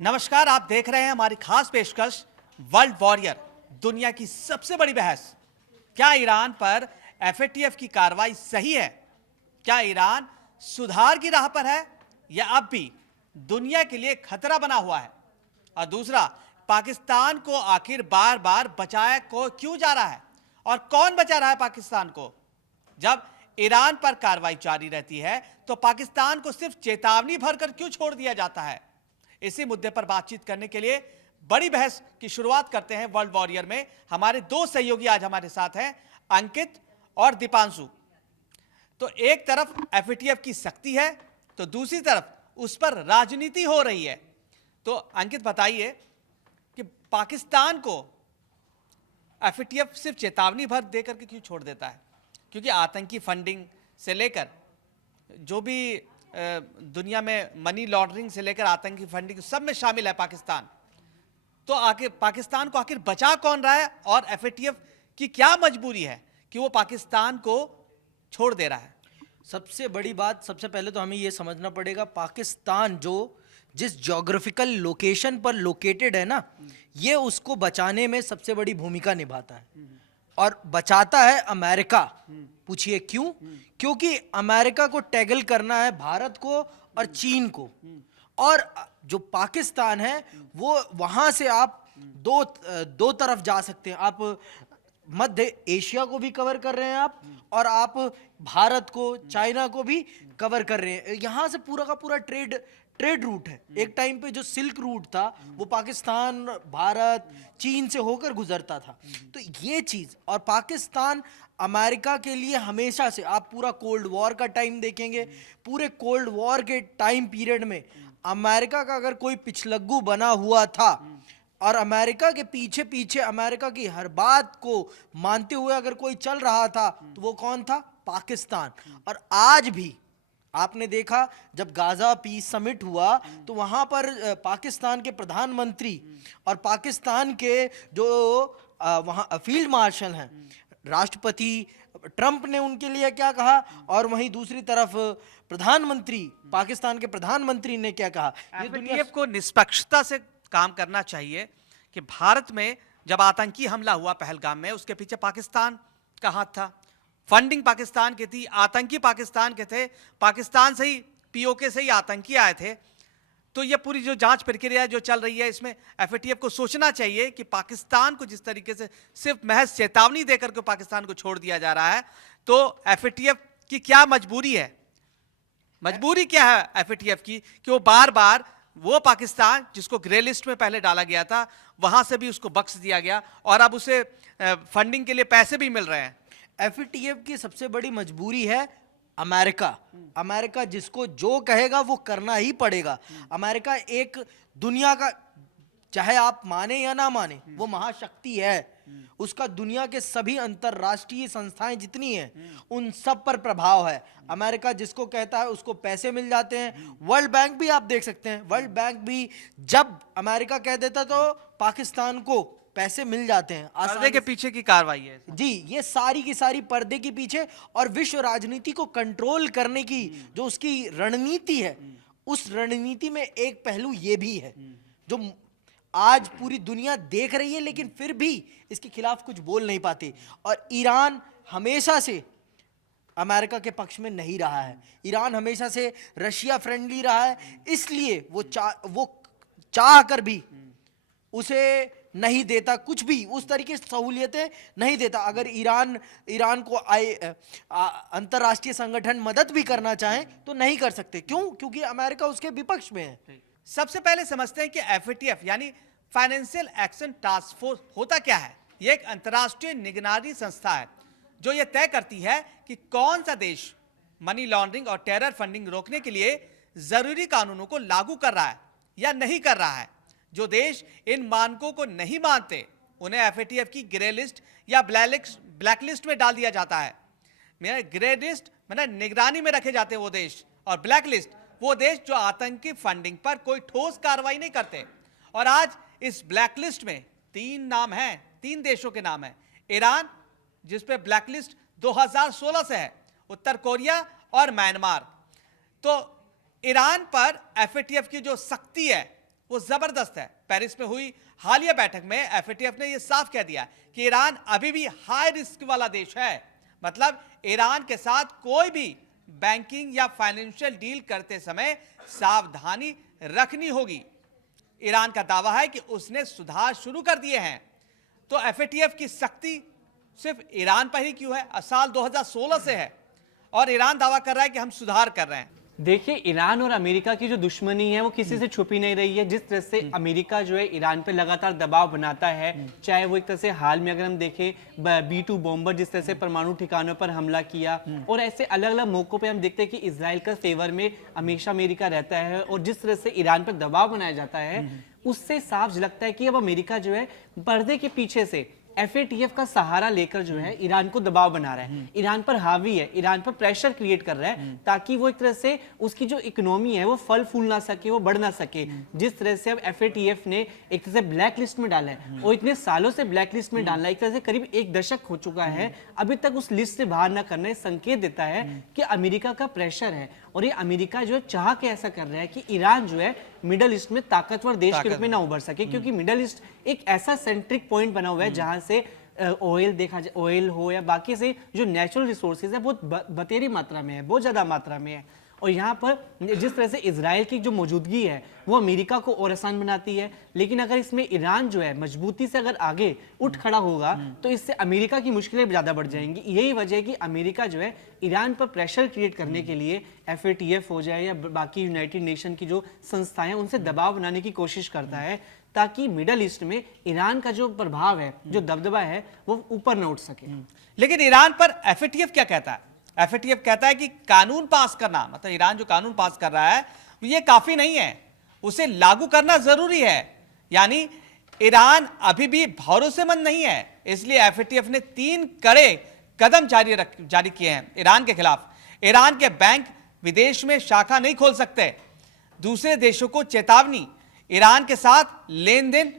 नमस्कार, आप देख रहे हैं हमारी खास पेशकश वर्ल्ड वॉरियर। दुनिया की सबसे बड़ी बहस, क्या ईरान पर एफएटीएफ की कार्रवाई सही है? क्या ईरान सुधार की राह पर है या अब भी दुनिया के लिए खतरा बना हुआ है? और दूसरा, पाकिस्तान को आखिर बार बार बचाया को क्यों जा रहा है और कौन बचा रहा है पाकिस्तान को? जब ईरान पर कार्रवाई जारी रहती है तो पाकिस्तान को सिर्फ चेतावनी भरकर क्यों छोड़ दिया जाता है? इसी मुद्दे पर बातचीत करने के लिए बड़ी बहस की शुरुआत करते हैं वर्ल्ड वॉरियर में। हमारे दो सहयोगी आज हमारे साथ हैं, अंकित और दीपांशु। तो एक तरफ एफएटीएफ की सख्ती है तो दूसरी तरफ उस पर राजनीति हो रही है। तो अंकित बताइए कि पाकिस्तान को एफएटीएफ सिर्फ चेतावनी भर देकर के क्यों छोड़ देता है? क्योंकि आतंकी फंडिंग से लेकर जो भी दुनिया में मनी लॉन्ड्रिंग से लेकर आतंकी फंडिंग सब में शामिल है पाकिस्तान। तो आखिर पाकिस्तान को आखिर बचा कौन रहा है और एफएटीएफ की क्या मजबूरी है कि वो पाकिस्तान को छोड़ दे रहा है? सबसे बड़ी बात, सबसे पहले तो हमें यह समझना पड़ेगा, पाकिस्तान जो जिस ज्योग्राफिकल लोकेशन पर लोकेटेड है ना, ये उसको बचाने में सबसे बड़ी भूमिका निभाता है और बचाता है अमेरिका। पूछिए क्यों? क्योंकि अमेरिका को टैगल करना है भारत को और चीन को, और जो पाकिस्तान है वो वहां से आप दो तरफ जा सकते हैं। आप मध्य एशिया को भी कवर कर रहे हैं आप, और आप भारत को, चाइना को भी कवर कर रहे हैं। यहाँ से पूरा का पूरा ट्रेड रूट है। एक टाइम पे जो सिल्क रूट था वो पाकिस्तान, भारत, चीन से होकर गुजरता था। तो ये चीज, और पाकिस्तान अमेरिका के लिए हमेशा से, आप पूरा कोल्ड वॉर का टाइम देखेंगे, पूरे कोल्ड वॉर के टाइम पीरियड में अमेरिका का अगर कोई पिछलग्गू बना हुआ था और अमेरिका के पीछे पीछे अमेरिका की हर बात को मानते हुए अगर कोई चल रहा था तो वो कौन था? पाकिस्तान। और आज भी आपने देखा, जब गाजा पीस समिट हुआ तो वहां पर पाकिस्तान के प्रधानमंत्री और पाकिस्तान के जो वहां फील्ड मार्शल हैं, राष्ट्रपति ट्रंप ने उनके लिए क्या कहा, और वहीं दूसरी तरफ प्रधानमंत्री, पाकिस्तान के प्रधानमंत्री ने क्या कहा। एफएटीएफ को निष्पक्षता से काम करना चाहिए कि भारत में जब आतंकी हमला हुआ पहलगाम में, उसके पीछे पाकिस्तान का हाथ था, फंडिंग पाकिस्तान की थी, आतंकी पाकिस्तान के थे, पाकिस्तान से ही, पीओके से ही आतंकी आए थे। तो ये पूरी जो जांच प्रक्रिया जो चल रही है, इसमें एफएटीएफ को सोचना चाहिए कि पाकिस्तान को जिस तरीके से सिर्फ महज चेतावनी देकर के पाकिस्तान को छोड़ दिया जा रहा है, तो एफएटीएफ की क्या मजबूरी है? मजबूरी क्या है एफएटीएफ की कि वो बार बार वो पाकिस्तान जिसको ग्रे लिस्ट में पहले डाला गया था, वहां से भी उसको बख्श दिया गया और अब उसे फंडिंग के लिए पैसे भी मिल रहे हैं। एफएटीएफ की सबसे बड़ी मजबूरी है अमेरिका। अमेरिका जिसको जो कहेगा वो करना ही पड़ेगा। अमेरिका एक दुनिया का, चाहे आप माने या ना माने, वो महाशक्ति है। उसका दुनिया के सभी अंतरराष्ट्रीय संस्थाएं जितनी हैं उन सब पर प्रभाव है। अमेरिका जिसको कहता है उसको पैसे मिल जाते हैं। वर्ल्ड बैंक भी आप देख सकते हैं, वर्ल्ड बैंक भी जब अमेरिका कह देता तो पाकिस्तान को पैसे मिल जाते हैं। पर्दे के पीछे की कार्रवाई है जी, ये सारी की सारी पर्दे के पीछे, और विश्व राजनीति को कंट्रोल करने की जो उसकी रणनीति है, उस रणनीति में एक पहलू ये भी है जो आज पूरी दुनिया देख रही है, लेकिन फिर भी इसके खिलाफ कुछ बोल नहीं पाती। और ईरान हमेशा से अमेरिका के पक्ष में नहीं रहा है। ईरान हमेशा से रशिया फ्रेंडली रहा है, इसलिए वो चाह कर भी उसे नहीं देता, कुछ भी उस तरीके से सहूलियतें नहीं देता। अगर ईरान को अंतरराष्ट्रीय संगठन मदद भी करना चाहे तो नहीं कर सकते। क्यों? क्योंकि अमेरिका उसके विपक्ष में है। सबसे पहले समझते हैं कि एफएटीएफ यानी फाइनेंशियल एक्शन टास्क फोर्स होता क्या है। यह एक अंतर्राष्ट्रीय निगरानी संस्था है जो यह तय करती है कि कौन सा देश मनी लॉन्ड्रिंग और टेरर फंडिंग रोकने के लिए जरूरी कानूनों को लागू कर रहा है या नहीं कर रहा है। जो देश इन मानकों को नहीं मानते उन्हें एफएटीएफ की ग्रे लिस्ट या ब्लैक लिस्ट में डाल दिया जाता है। मेरा ग्रे लिस्ट मैंने निगरानी में रखे जाते हैं वो देश, और ब्लैक लिस्ट वो देश जो आतंकी फंडिंग पर कोई ठोस कार्रवाई नहीं करते। और आज इस ब्लैक लिस्ट में 3 नाम हैं, 3 देशों के नाम हैं। ईरान जिस पे ब्लैक लिस्ट 2016 से है, उत्तर कोरिया और म्यांमार। तो ईरान पर एफएटीएफ की जो सख्ती है वो जबरदस्त है। पेरिस में हुई हालिया बैठक में एफएटीएफ ने यह साफ कह दिया कि ईरान अभी भी हाई रिस्क वाला देश है। मतलब ईरान के साथ कोई भी बैंकिंग या फाइनेंशियल डील करते समय सावधानी रखनी होगी। ईरान का दावा है कि उसने सुधार शुरू कर दिए हैं। तो एफएटीएफ की सख्ती सिर्फ ईरान पर ही क्यों है? साल 2016 से है और ईरान दावा कर रहा है कि हम सुधार कर रहे हैं। देखिए, ईरान और अमेरिका की जो दुश्मनी है वो किसी से छुपी नहीं रही है। जिस तरह से अमेरिका जो है ईरान पे लगातार दबाव बनाता है, चाहे वो एक तरह से हाल में अगर हम देखें B-2 बॉम्बर जिस तरह से परमाणु ठिकानों पर हमला किया, और ऐसे अलग अलग मौकों पे हम देखते हैं कि इजराइल का फेवर में हमेशा अमेरिका रहता है, और जिस तरह से ईरान पर दबाव बनाया जाता है उससे साफ लगता है कि अब अमेरिका जो है पर्दे के पीछे से एफएटीएफ का सहारा लेकर जो है ईरान को दबाव बना रहा है, ईरान पर हावी है, ईरान पर प्रेशर क्रिएट कर रहा है ताकि वो एक तरह से उसकी जो इकोनॉमी है वो फल फूल ना सके, वो बढ़ ना सके। जिस तरह से अब एफएटीएफ ने एक तरह से ब्लैक लिस्ट में डाला है, और इतने सालों से ब्लैक लिस्ट में डालना, एक तरह से करीब 1 दशक हो चुका है, अभी तक उस लिस्ट से बाहर ना करना, संकेत देता है कि अमेरिका का प्रेशर है। और ये अमेरिका जो है चाह के ऐसा कर रहा है कि ईरान जो है मिडल ईस्ट में ताकतवर देश के रूप में ना उभर सके, क्योंकि मिडल ईस्ट एक ऐसा सेंट्रिक पॉइंट बना हुआ है जहां से ऑयल देखा जाए, ऑयल हो या बाकी से जो नेचुरल रिसोर्सेज है बहुत बतेरी मात्रा में है, बहुत ज्यादा मात्रा में है। और यहाँ पर जिस तरह से इजराइल की जो मौजूदगी है वो अमेरिका को और आसान बनाती है, लेकिन अगर इसमें ईरान जो है मजबूती से अगर आगे उठ खड़ा होगा तो इससे अमेरिका की मुश्किलें ज्यादा बढ़ जाएंगी। यही वजह है कि अमेरिका जो है ईरान पर प्रेशर क्रिएट करने के लिए एफएटीएफ हो जाए या बाकी यूनाइटेड नेशन की जो संस्थाएं उनसे दबाव बनाने की कोशिश करता है, ताकि मिडल ईस्ट में ईरान का जो प्रभाव है, जो दबदबा है, वो ऊपर न उठ सके। लेकिन ईरान पर एफएटीएफ क्या कहता है? एफएटीएफ कहता है कि कानून पास करना, मतलब ईरान जो कानून पास कर रहा है ये काफी नहीं है, उसे लागू करना जरूरी है। यानी ईरान अभी भी भरोसेमंद नहीं है, इसलिए एफएटीएफ ने 3 कड़े कदम जारी किए हैं ईरान के खिलाफ। ईरान के बैंक विदेश में शाखा नहीं खोल सकते। दूसरे देशों को चेतावनी, ईरान के साथ लेन देन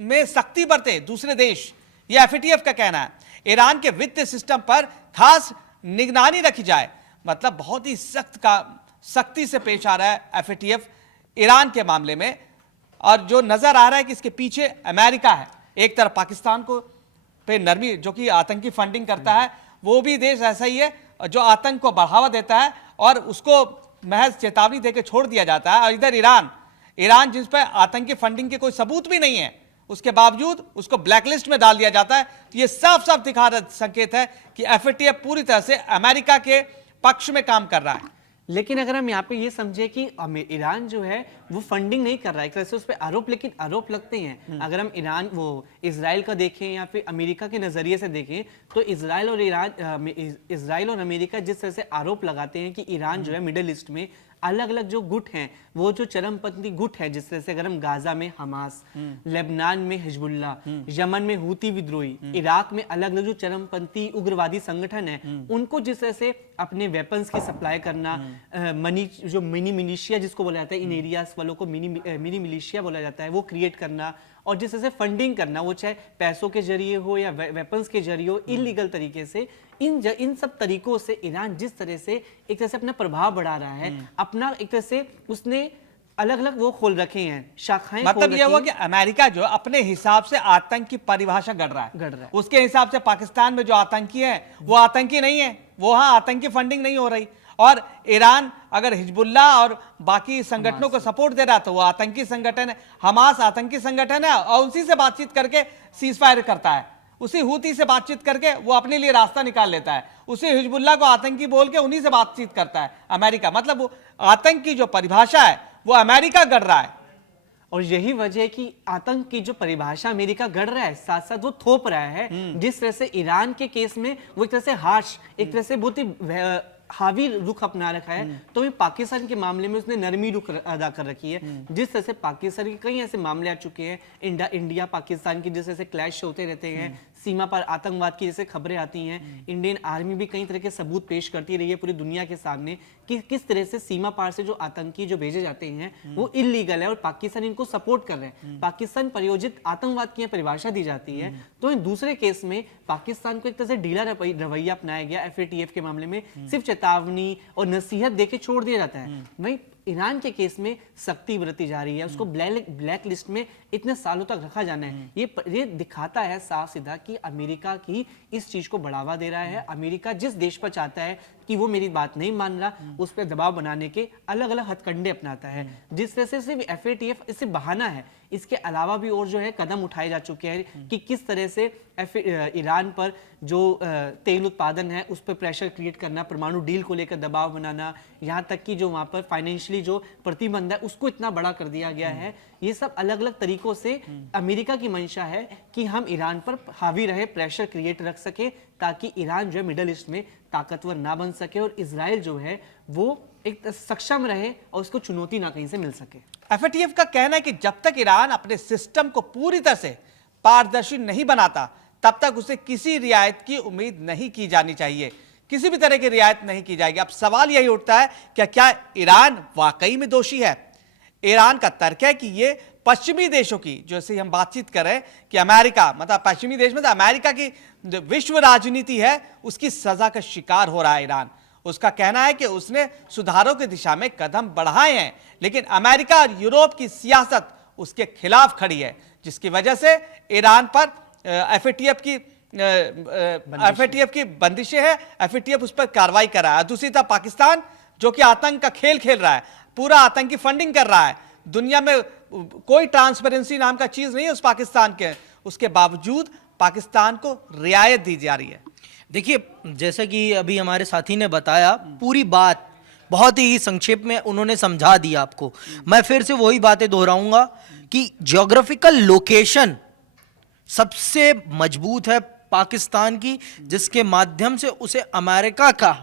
में सख्ती बरते दूसरे देश, यह एफएटीएफ का कहना है। ईरान के वित्तीय सिस्टम पर खास निगरानी रखी जाए। मतलब बहुत ही सख्ती से पेश आ रहा है एफएटीएफ ईरान के मामले में। और जो नजर आ रहा है कि इसके पीछे अमेरिका है, एक तरफ पाकिस्तान को पे नरमी, जो कि आतंकी फंडिंग करता है, वो भी देश ऐसा ही है जो आतंक को बढ़ावा देता है और उसको महज चेतावनी देकर छोड़ दिया जाता है। और इधर ईरान जिस पर आतंकी फंडिंग के कोई सबूत भी नहीं है, उसके बावजूद उसको ब्लैकलिस्ट में डाल दिया जाता है। तो ये साफ साफ दिखा रहा संकेत है कि एफएटीएफ पूरी तरह से अमेरिका के पक्ष में काम कर रहा है। लेकिन अगर हम यहाँ पे ये समझे कि ईरान जो है वो फंडिंग नहीं कर रहा है, एक तरह से उस पर आरोप, लेकिन आरोप लगते हैं। अगर हम ईरान वो इजराइल का देखें या फिर अमेरिका के नजरिए से देखें तो इजराइल और अमेरिका जिस तरह से आरोप लगाते हैं कि ईरान जो है मिडिल ईस्ट में अलग अलग जो गुट हैं, वो जो चरमपंथी गुट है, जिस तरह से अगर हम गाजा में हमास, लेबनान में हिजबुल्ला, यमन में हूती विद्रोही, इराक में अलग अलग जो चरमपंथी उग्रवादी संगठन है, उनको जिस तरह से अपने वेपन्स की सप्लाई करना, मिनी मिलिशिया जिसको बोला जाता है, इन एरियाज वालों को मिनी मिलिशिया बोला जाता है, वो क्रिएट करना, और जिस तरह से फंडिंग करना, वो चाहे पैसों के जरिए हो या वेपन्स के जरिए हो, इलीगल तरीके से, इन सब तरीकों से ईरान जिस तरह से एक तरह से अपना प्रभाव बढ़ा रहा है, अपना एक तरह से उसने अलग अलग वो खोल रखे हैं, शाखाएं। मतलब यह हुआ कि अमेरिका जो अपने हिसाब से आतंक की परिभाषा गढ़ रहा है। उसके हिसाब से पाकिस्तान में जो आतंकी है वो आतंकी नहीं है, वहां आतंकी फंडिंग नहीं हो रही। और ईरान अगर हिजबुल्ला और बाकी संगठनों को सपोर्ट दे रहा तो वो आतंकी संगठन है, हमास आतंकी संगठन है, और उसी से बातचीत करके सीज फायर करता है, उसी हूती से बातचीत करके वो अपने लिए रास्ता निकाल लेता है, उसी हिजबुल्ला को आतंकी बोल के उन्हीं से बातचीत करता है अमेरिका। मतलब वो आतंक की जो परिभाषा है वो अमेरिका गढ़ रहा है। और यही वजह है कि आतंक की जो परिभाषा अमेरिका गढ़ रहा है, साथ साथ वो थोप रहा है। जिस तरह से ईरान के केस में वो एक तरह से हार्श, एक तरह से बहुत ही हावी रुख अपना रखा है, तो पाकिस्तान के मामले में उसने नरमी रुख अदा कर रखी है। जिस तरह से पाकिस्तान के कई ऐसे मामले आ चुके हैं, इंडिया पाकिस्तान की जिस तरह से क्लैश होते रहते हैं, सीमा पर आतंकवाद की जैसे खबरें आती हैं, इंडियन आर्मी भी कई तरह के सबूत पेश करती रही है पूरी दुनिया के सामने कि किस तरह से सीमा पार से जो आतंकी जो भेजे जाते हैं वो इलीगल है और पाकिस्तान इनको सपोर्ट कर रहे हैं। पाकिस्तान प्रायोजित आतंकवाद की परिभाषा दी जाती है। तो इन दूसरे केस में पाकिस्तान को एक तरह से ढीला रवैया अपनाया गया एफएटीएफ के मामले में, सिर्फ चेतावनी और नसीहत देके छोड़ दिया जाता है। वहीं ईरान के केस में सख्ती बरती जा रही है, उसको ब्लैक लिस्ट में इतने सालों तक रखा जाना है। ये दिखाता है साफ सीधा कि अमेरिका की इस चीज को बढ़ावा दे रहा है। अमेरिका जिस देश पर चाहता है कि वो मेरी बात नहीं मान रहा, उस पर दबाव बनाने के अलग अलग हथकंडे अपनाता है। जिस तरह से सिर्फ FATF इससे बहाना है, इसके अलावा भी और जो है कदम उठाए जा चुके हैं कि किस तरह से ईरान पर जो तेल उत्पादन है उस पर प्रेशर क्रिएट करना, परमाणु डील को लेकर दबाव बनाना, यहाँ तक कि जो वहाँ पर फाइनेंशियली जो प्रतिबंध है उसको इतना बड़ा कर दिया गया है। ये सब अलग अलग तरीकों से अमेरिका की मंशा है कि हम ईरान पर हावी रहे, प्रेशर क्रिएट रख सके, ताकि ईरान जो है मिडल ईस्ट में ताकतवर ना बन सके और इजराइल जो है वो एक सक्षम रहे और उसको चुनौती ना कहीं से मिल सके। FATF का कहना है कि जब तक ईरान अपने सिस्टम को पूरी तरह से पारदर्शी नहीं बनाता, तब तक उसे किसी रियायत की उम्मीद नहीं की जानी चाहिए, किसी भी तरह की रियायत नहीं की जाएगी। अब सवाल यही उठता है कि क्या ईरान वाकई में दोषी है? ईरान का तर्क है कि ये पश्चिमी देशों की, जैसे हम बातचीत कर रहे हैं कि अमेरिका, मतलब पश्चिमी देश में तो अमेरिका की जो विश्व राजनीति है उसकी सजा का शिकार हो रहा है ईरान। उसका कहना है कि उसने सुधारों की दिशा में कदम बढ़ाए हैं, लेकिन अमेरिका और यूरोप की सियासत उसके खिलाफ खड़ी है, जिसकी वजह से ईरान पर FATF की बंदिशें हैं। FATF उस पर कार्रवाई कर रहा है। दूसरी तरफ पाकिस्तान जो कि आतंक का खेल खेल रहा है, पूरा आतंकी फंडिंग कर रहा है, दुनिया में कोई ट्रांसपेरेंसी नाम का चीज नहीं है उस पाकिस्तान के, उसके बावजूद पाकिस्तान को रियायत दी जा रही है। देखिए, जैसा कि अभी हमारे साथी ने बताया, पूरी बात बहुत ही संक्षेप में उन्होंने समझा दिया आपको। मैं फिर से वही बातें दोहराऊंगा कि ज्योग्राफिकल लोकेशन सबसे मजबूत है पाकिस्तान की, जिसके माध्यम से उसे अमेरिका का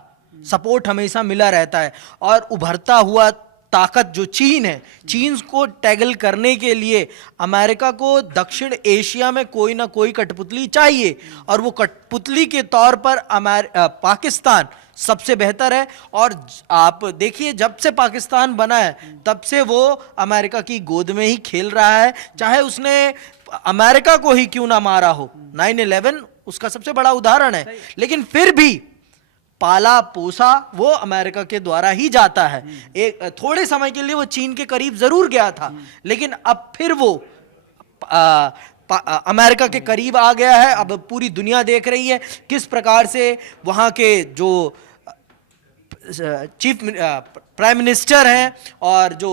सपोर्ट हमेशा मिला रहता है। और उभरता हुआ ताकत जो चीन है, चीन को टैगल करने के लिए अमेरिका को दक्षिण एशिया में कोई ना कोई कठपुतली चाहिए, और वो कठपुतली के तौर पर पाकिस्तान सबसे बेहतर है। और आप देखिए, जब से पाकिस्तान बना है तब से वो अमेरिका की गोद में ही खेल रहा है, चाहे उसने अमेरिका को ही क्यों ना मारा हो। 9/11 उसका सबसे बड़ा उदाहरण है, लेकिन फिर भी पाला पोसा वो अमेरिका के द्वारा ही जाता है। एक थोड़े समय के लिए वो चीन के करीब जरूर गया था, लेकिन अब फिर वो अमेरिका के करीब आ गया है। अब पूरी दुनिया देख रही है किस प्रकार से वहां के जो चीफ प्राइम मिनिस्टर हैं और जो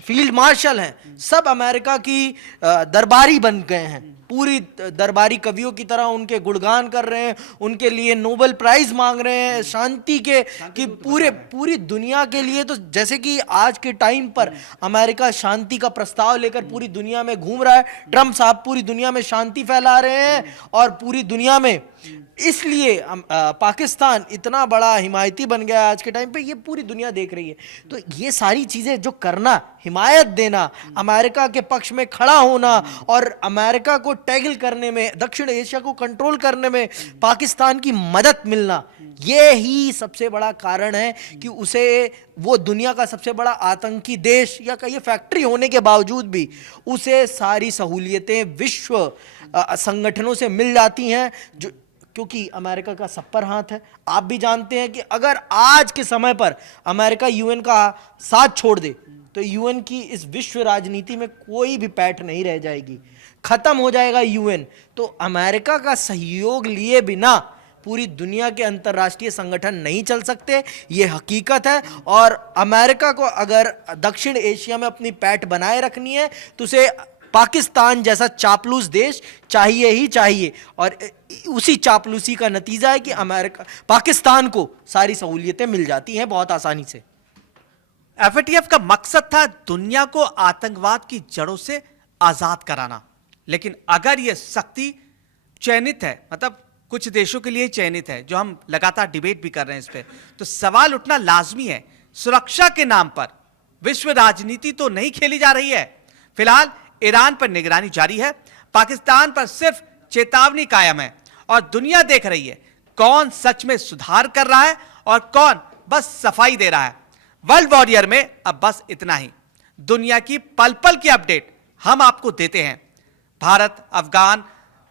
फील्ड मार्शल हैं, सब अमेरिका की दरबारी बन गए हैं। पूरी दरबारी कवियों की तरह उनके गुणगान कर रहे हैं, उनके लिए नोबेल प्राइज मांग रहे हैं शांति के, कि पूरी दुनिया के लिए। तो जैसे कि आज के टाइम पर अमेरिका शांति का प्रस्ताव लेकर पूरी दुनिया में घूम रहा है, ट्रम्प साहब पूरी दुनिया में शांति फैला रहे हैं, और पूरी दुनिया में इसलिए पाकिस्तान इतना बड़ा हिमायती बन गया आज के टाइम पे, ये पूरी दुनिया देख रही है। तो ये सारी चीजें जो करना, हिमायत देना, अमेरिका के पक्ष में खड़ा होना और अमेरिका को टैगल करने में, दक्षिण एशिया को कंट्रोल करने में पाकिस्तान की मदद मिलना, ये ही सबसे बड़ा कारण है कि उसे वो दुनिया का सबसे बड़ा आतंकी देश या कहीं फैक्ट्री होने के बावजूद भी उसे सारी सहूलियतें विश्व संगठनों से मिल जाती हैं, जो क्योंकि अमेरिका का सब पर हाथ है। आप भी जानते हैं कि अगर आज के समय पर अमेरिका यूएन का साथ छोड़ दे तो यूएन की इस विश्व राजनीति में कोई भी पैठ नहीं रह जाएगी, खत्म हो जाएगा यूएन। तो अमेरिका का सहयोग लिए बिना पूरी दुनिया के अंतर्राष्ट्रीय संगठन नहीं चल सकते, ये हकीकत है। और अमेरिका को अगर दक्षिण एशिया में अपनी पैठ बनाए रखनी है तो उसे पाकिस्तान जैसा चापलूस देश चाहिए ही चाहिए, और उसी चापलूसी का नतीजा है कि पाकिस्तान को सारी सहूलियतें मिल जाती हैं बहुत आसानी से। FATF का मकसद था दुनिया को आतंकवाद की जड़ों से आजाद कराना, लेकिन अगर यह सख्ती चयनित है, मतलब कुछ देशों के लिए चयनित है, जो हम लगातार डिबेट भी कर रहे हैं इस पे, तो सवाल उठना लाजमी है, सुरक्षा के नाम पर विश्व राजनीति तो नहीं खेली जा रही है। फिलहाल ईरान पर निगरानी जारी है, पाकिस्तान पर सिर्फ चेतावनी कायम है, और दुनिया देख रही है कौन सच में सुधार कर रहा है और कौन बस सफाई दे रहा है। वर्ल्ड वॉरियर में अब बस इतना ही। दुनिया की पल पल की अपडेट हम आपको देते हैं। भारत अफगान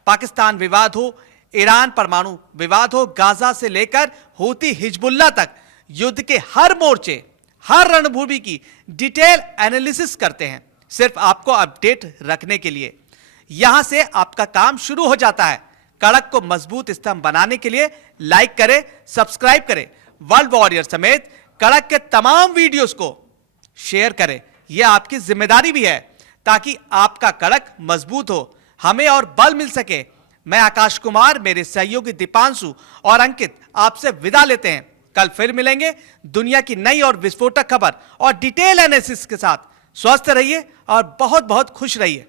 पाकिस्तान विवाद हो, ईरान परमाणु विवाद हो, गाजा से लेकर हूती हिजबुल्लाह तक, युद्ध के हर मोर्चे, हर रणभूमि की डिटेल एनालिसिस करते हैं, सिर्फ आपको अपडेट रखने के लिए। यहां से आपका काम शुरू हो जाता है। कड़क को मजबूत स्तंभ बनाने के लिए लाइक करें, सब्सक्राइब करें, वर्ल्ड वॉरियर समेत कड़क के तमाम वीडियोस को शेयर करें। यह आपकी जिम्मेदारी भी है ताकि आपका कड़क मजबूत हो, हमें और बल मिल सके। मैं आकाश कुमार, मेरे सहयोगी दीपांशु और अंकित आपसे विदा लेते हैं। कल फिर मिलेंगे दुनिया की नई और विस्फोटक खबर और डिटेल एनालिसिस के साथ। स्वस्थ रहिए और बहुत बहुत खुश रहिए।